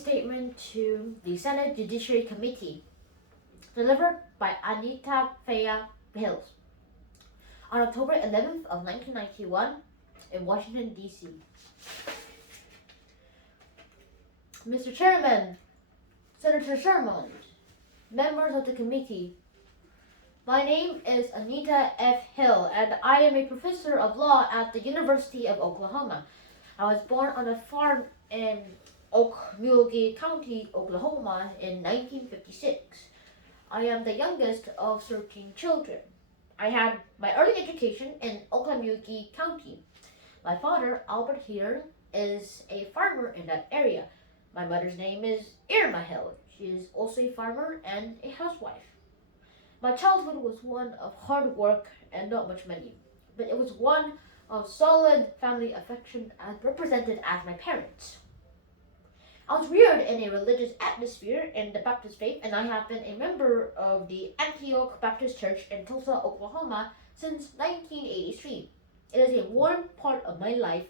statement to the Senate Judiciary Committee, delivered by Anita, Faye Hills on October 11th of 1991 in Washington, D.C. Mr. Chairman, Senator Sherman, members of the committee, my name is Anita F. Hill, and I am a professor of law at the University of Oklahoma. I was born on a farm in Okmulgee County, Oklahoma in 1956. I am the youngest of 13 children. I had my early education in Okmulgee County. My father, Albert Hill, is a farmer in that area. My mother's name is Irma Hill. She is also a farmer and a housewife. My childhood was one of hard work and not much money, but it was one of solid family affection as represented as my parents. I was reared in a religious atmosphere in the Baptist faith, and I have been a member of the Antioch Baptist Church in Tulsa, Oklahoma since 1983. It is a warm part of my life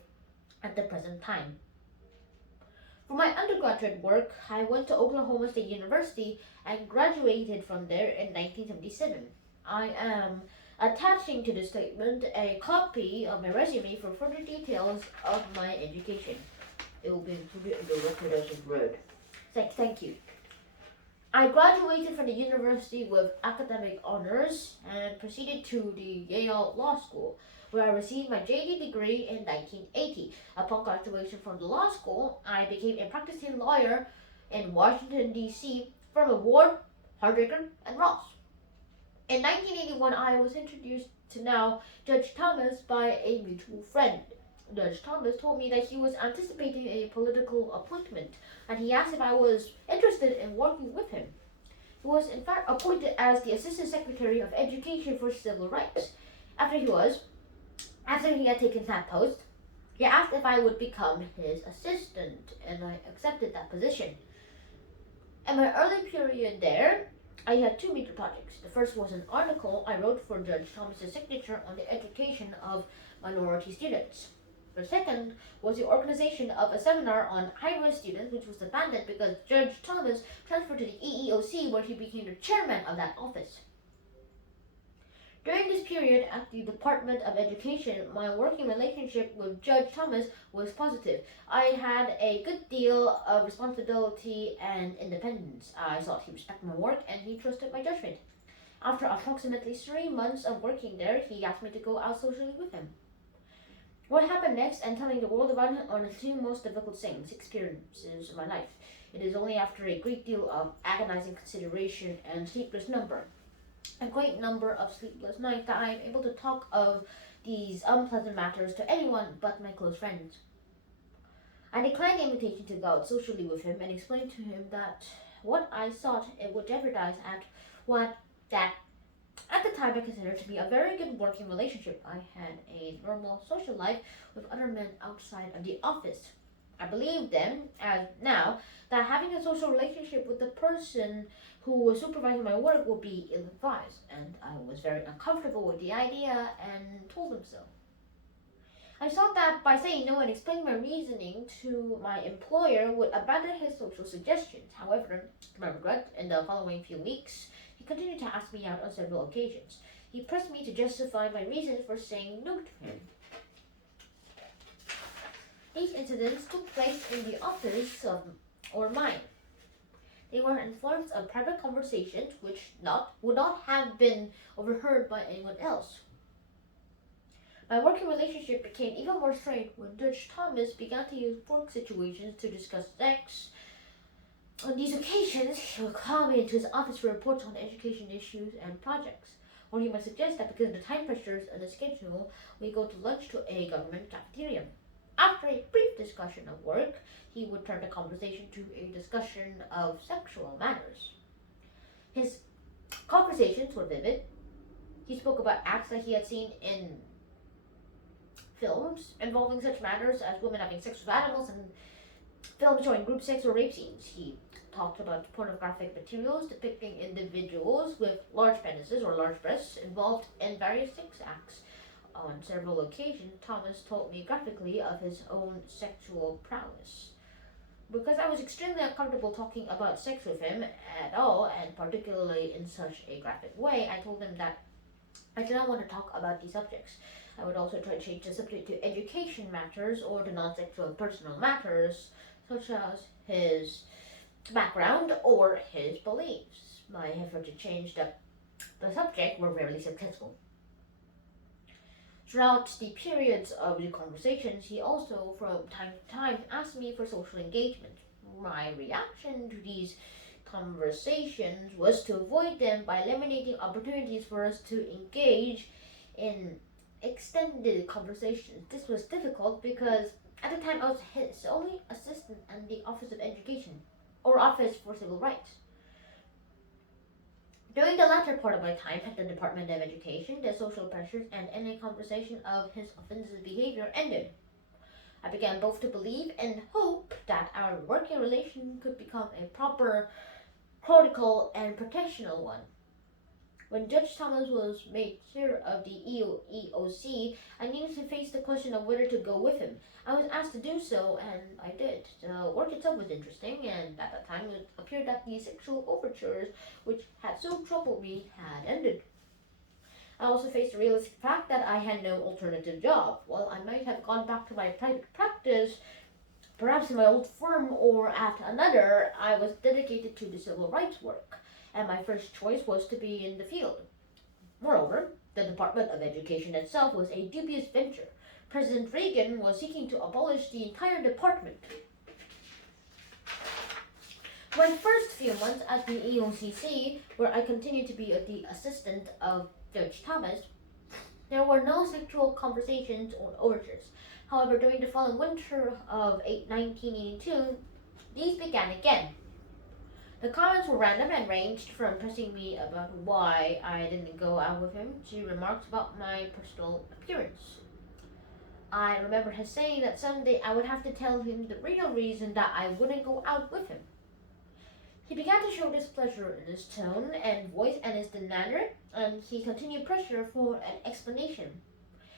at the present time. For my undergraduate work, I went to Oklahoma State University and graduated from there in 1977. I am attaching to this statement a copy of my resume for further details of my education. It will be included in the record as read. Thank you. I graduated from the university with academic honors and proceeded to the Yale Law School, where I received my JD degree in 1980. Upon graduation from the law school, I became a practicing lawyer in Washington, D.C. from Ward, Hardacre, and Ross. In 1981, I was introduced to now Judge Thomas by a mutual friend. Judge Thomas told me that he was anticipating a political appointment, and he asked if I was interested in working with him. He was in fact appointed as the Assistant Secretary of Education for Civil Rights. After he had taken that post, he asked if I would become his assistant, and I accepted that position. In my early period there, I had two major projects. The first was an article I wrote for Judge Thomas's signature on the education of minority students. The second was the organization of a seminar on high-risk students, which was abandoned because Judge Thomas transferred to the EEOC, where he became the chairman of that office. During this period at the Department of Education, my working relationship with Judge Thomas was positive. I had a good deal of responsibility and independence. I thought he respected my work and he trusted my judgment. After approximately 3 months of working there, he asked me to go out socially with him. What happened next and telling the world about it are the two most difficult experiences of my life. It is only after a great deal of agonizing consideration and a great number of sleepless nights, that I am able to talk of these unpleasant matters to anyone but my close friends. I declined the invitation to go out socially with him and explained to him that what I sought it would jeopardize at the time I considered to be a very good working relationship. I had a normal social life with other men outside of the office. I believed then, as now, that having a social relationship with the person who was supervising my work would be ill-advised, and I was very uncomfortable with the idea and told him so. I thought that by saying no and explaining my reasoning to my employer would abandon his social suggestions. However, to my regret, in the following few weeks, he continued to ask me out on several occasions. He pressed me to justify my reasons for saying no to him. These incidents took place in the office or mine. They were in forms of private conversations which would not have been overheard by anyone else. My working relationship became even more strained when Judge Thomas began to use work situations to discuss sex. On these occasions, he would call me into his office for reports on education issues and projects, or he might suggest that because of the time pressures and the schedule, we go to lunch to a government cafeteria. After a brief discussion of work, he would turn the conversation to a discussion of sexual matters. His conversations were vivid. He spoke about acts that he had seen in films involving such matters as women having sex with animals and films showing group sex or rape scenes. He talked about pornographic materials depicting individuals with large penises or large breasts involved in various sex acts. On several occasions, Thomas told me graphically of his own sexual prowess. because I was extremely uncomfortable talking about sex with him at all, and particularly in such a graphic way. I told him that I did not want to talk about these subjects. I would also try to change the subject to education matters or to non-sexual personal matters, such as his background or his beliefs. My effort to change the subject were rarely successful. Throughout the periods of the conversations, he also, from time to time, asked me for social engagement. My reaction to these conversations was to avoid them by eliminating opportunities for us to engage in extended conversations. This was difficult because at the time I was his only assistant in the Office of Education, or Office for Civil Rights. During the latter part of my time at the Department of Education, the social pressures and any conversation of his offensive behavior ended. I began both to believe and hope that our working relation could become a proper, cordial, and professional one. When Judge Thomas was made chair of the EOC, I needed to face the question of whether to go with him. I was asked to do so, and I did. The work itself was interesting, and at that time it appeared that the sexual overtures, which had so troubled me, had ended. I also faced the realistic fact that I had no alternative job. While I might have gone back to my private practice, perhaps in my old firm or at another, I was dedicated to the civil rights work, and my first choice was to be in the field. Moreover, the Department of Education itself was a dubious venture. President Reagan was seeking to abolish the entire department. My first few months at the EOCC, where I continued to be the assistant of Judge Thomas, there were no sexual conversations or overtures. However, during the following winter of 1982, these began again. The comments were random and ranged from pressing me about why I didn't go out with him to remarks about my personal appearance. I remember him saying that someday I would have to tell him the real reason that I wouldn't go out with him. He began to show displeasure in his tone and voice and his manner, and he continued pressure for an explanation.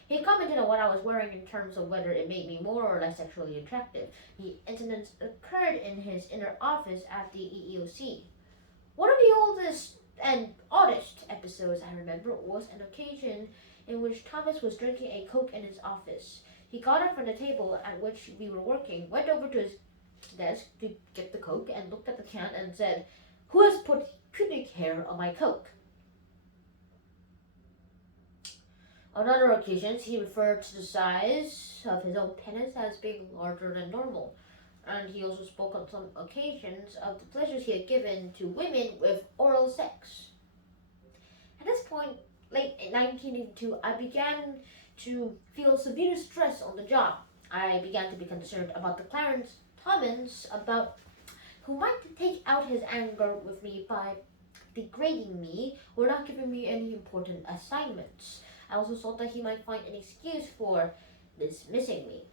He commented on what I was wearing in terms of whether it made me more or less sexually attractive. The incidents occurred in his inner office at the EEOC. One of the oldest and oddest episodes I remember was an occasion in which Thomas was drinking a Coke in his office. He got up from the table at which we were working, went over to his desk to get the Coke, and looked at the can and said, "Who has put pubic hair on my Coke?" On other occasions, he referred to the size of his own penis as being larger than normal, and he also spoke on some occasions of the pleasures he had given to women with oral sex. At this point, late in 1982, I began to feel severe stress on the job. I began to be concerned about the Clarence Thomas who might take out his anger with me by degrading me or not giving me any important assignments. I also thought that he might find an excuse for dismissing me.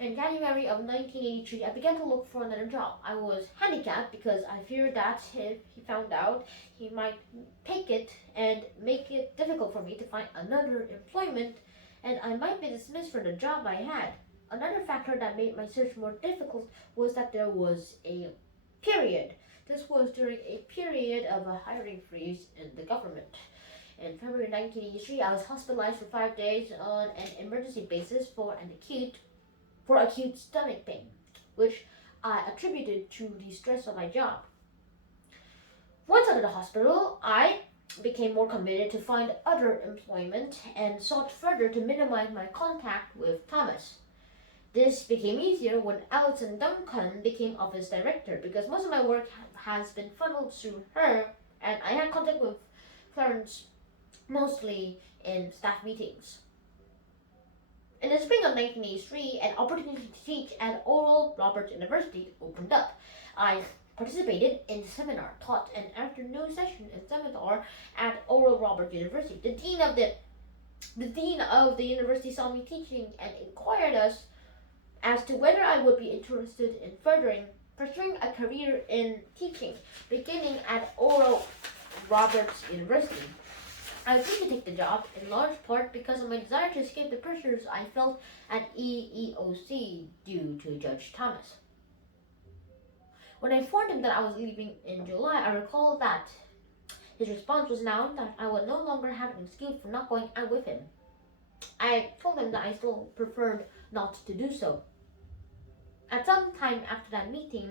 In January of 1983, I began to look for another job. I was handicapped because I feared that if he found out, he might take it and make it difficult for me to find another employment, and I might be dismissed from the job I had. Another factor that made my search more difficult was that there was a period. This was during a period of a hiring freeze in the government. In February 1983, I was hospitalized for 5 days on an emergency basis for acute stomach pain, which I attributed to the stress of my job. Once out of the hospital, I became more committed to find other employment and sought further to minimize my contact with Thomas. This became easier when Alison Duncan became office director, because most of my work has been funneled through her, and I had contact with Clarence mostly in staff meetings. In the spring of 1983, an opportunity to teach at Oral Roberts University opened up. I participated in a seminar, taught an afternoon session and seminar at Oral Roberts University. The dean of the university saw me teaching and inquired us as to whether I would be interested in pursuing a career in teaching, beginning at Oral Roberts University. I agreed to take the job in large part because of my desire to escape the pressures I felt at EEOC due to Judge Thomas. When I informed him that I was leaving in July, I recall that his response was now that I would no longer have an excuse for not going out with him. I told him that I still preferred not to do so. At some time after that meeting,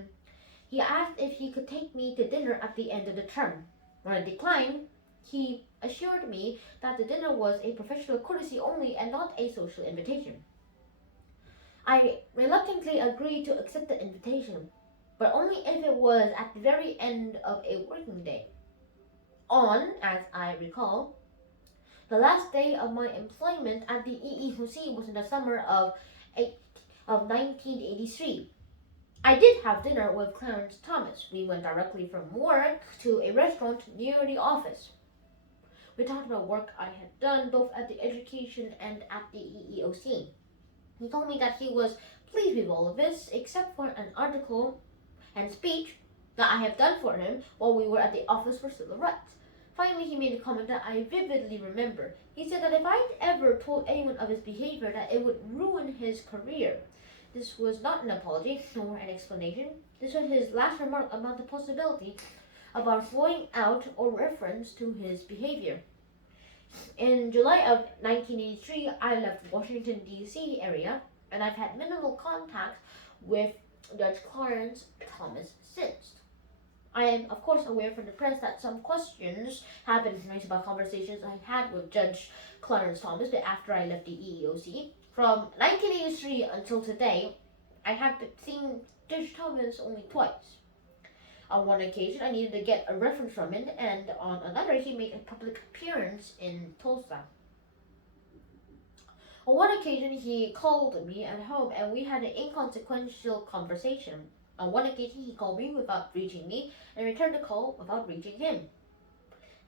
he asked if he could take me to dinner at the end of the term. When I declined, he assured me that the dinner was a professional courtesy only and not a social invitation. I reluctantly agreed to accept the invitation, but only if it was at the very end of a working day. As I recall, the last day of my employment at the EEOC was in the summer of 1983. I did have dinner with Clarence Thomas. We went directly from work to a restaurant near the office. We talked about work I had done both at the education and at the EEOC. He told me that he was pleased with all of this, except for an article and speech that I have done for him while we were at the Office for Civil Rights. Finally, he made a comment that I vividly remember. He said that if I'd ever told anyone of his behavior, that it would ruin his career. This was not an apology, nor an explanation. This was his last remark about the possibility of our falling out or reference to his behavior. In July of 1983, I left Washington, D.C. area, and I've had minimal contact with Judge Clarence Thomas since. I am, of course, aware from the press that some questions have been raised about conversations I had with Judge Clarence Thomas after I left the EEOC. From 1983 until today, I have seen Judge Thomas only twice. On one occasion, I needed to get a reference from him, and on another, he made a public appearance in Tulsa. On one occasion, he called me at home, and we had an inconsequential conversation. On one occasion, he called me without reaching me, and returned the call without reaching him.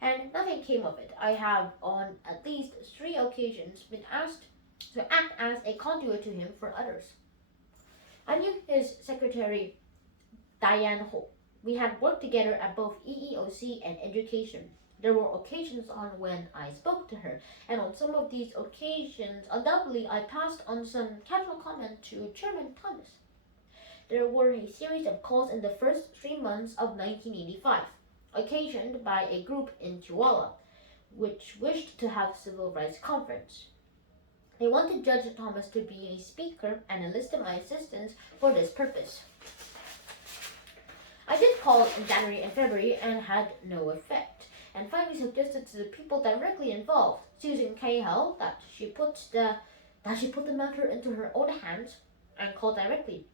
And nothing came of it. I have, on at least 3 occasions, been asked to act as a conduit to him for others. I knew his secretary, Diane Holt. We had worked together at both EEOC and education. There were occasions on when I spoke to her, and on some of these occasions, undoubtedly, I passed on some casual comment to Chairman Thomas. There were a series of calls in the first 3 months of 1985, occasioned by a group in Chihuahua, which wished to have a civil rights conference. They wanted Judge Thomas to be a speaker and enlisted my assistance for this purpose. I did call in January and February and had no effect, and finally suggested to the people directly involved, Susan Cahill, that she put the matter into her own hands and called directly.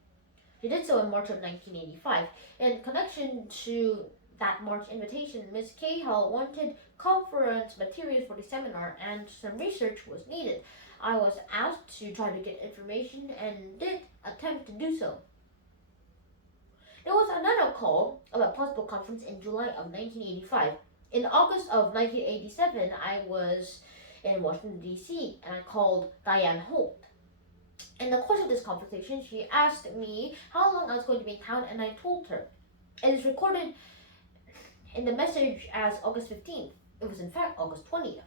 She did so in March of 1985. In connection to that March invitation, Ms. Cahill wanted conference materials for the seminar, and some research was needed. I was asked to try to get information and did attempt to do so. There was another call about possible conference in July of 1985. In August of 1987, I was in Washington, D.C., and I called Diane Holt. In the course of this conversation, she asked me how long I was going to be in town, and I told her. It is recorded in the message as August 15th. It was in fact August 20th.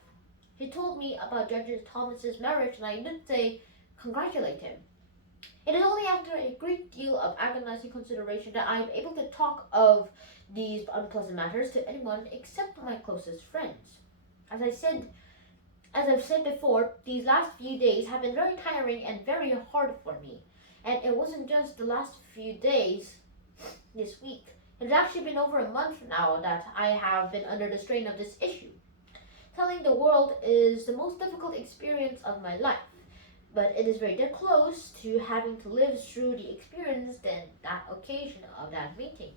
She told me about Judge Thomas's marriage, and I did say, congratulate him. It is only after a great deal of agonizing consideration that I am able to talk of these unpleasant matters to anyone except my closest friends. As I've said before, these last few days have been very tiring and very hard for me. And it wasn't just the last few days this week. It's actually been over a month now that I have been under the strain of this issue. Telling the world is the most difficult experience of my life, but it is very close to having to live through the experience than that occasion of that meeting.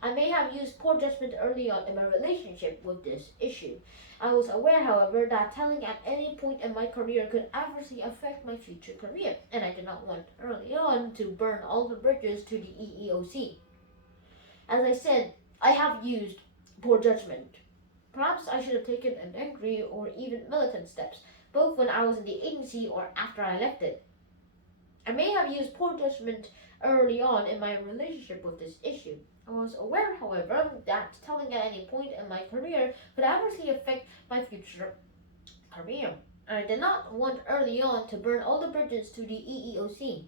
I may have used poor judgment early on in my relationship with this issue. I was aware, however, that telling at any point in my career could adversely affect my future career, and I did not want early on to burn all the bridges to the EEOC. As I said, I have used poor judgment. Perhaps I should have taken an angry or even militant steps, both when I was in the agency or after I left it. I may have used poor judgment early on in my relationship with this issue. I was aware, however, that telling at any point in my career could adversely affect my future career. I did not want early on to burn all the bridges to the EEOC.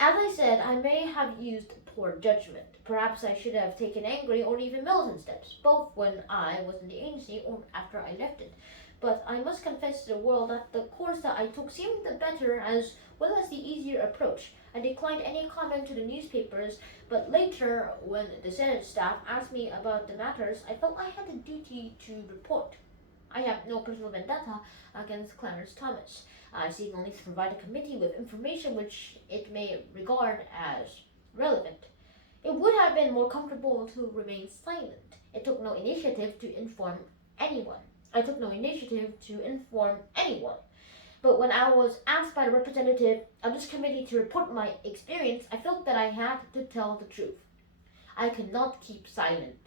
As I said, I may have used poor judgment. Perhaps I should have taken angry or even militant steps, both when I was in the agency or after I left it. But I must confess to the world that the course that I took seemed the better as well as the easier approach. I declined any comment to the newspapers, but later, when the Senate staff asked me about the matters, I felt I had a duty to report. I have no personal vendetta against Clarence Thomas. I seek only to provide the committee with information which it may regard as relevant. It would have been more comfortable to remain silent. It took no initiative to inform anyone. I took no initiative to inform anyone. But when I was asked by the representative of this committee to report my experience, I felt that I had to tell the truth. I could not keep silent.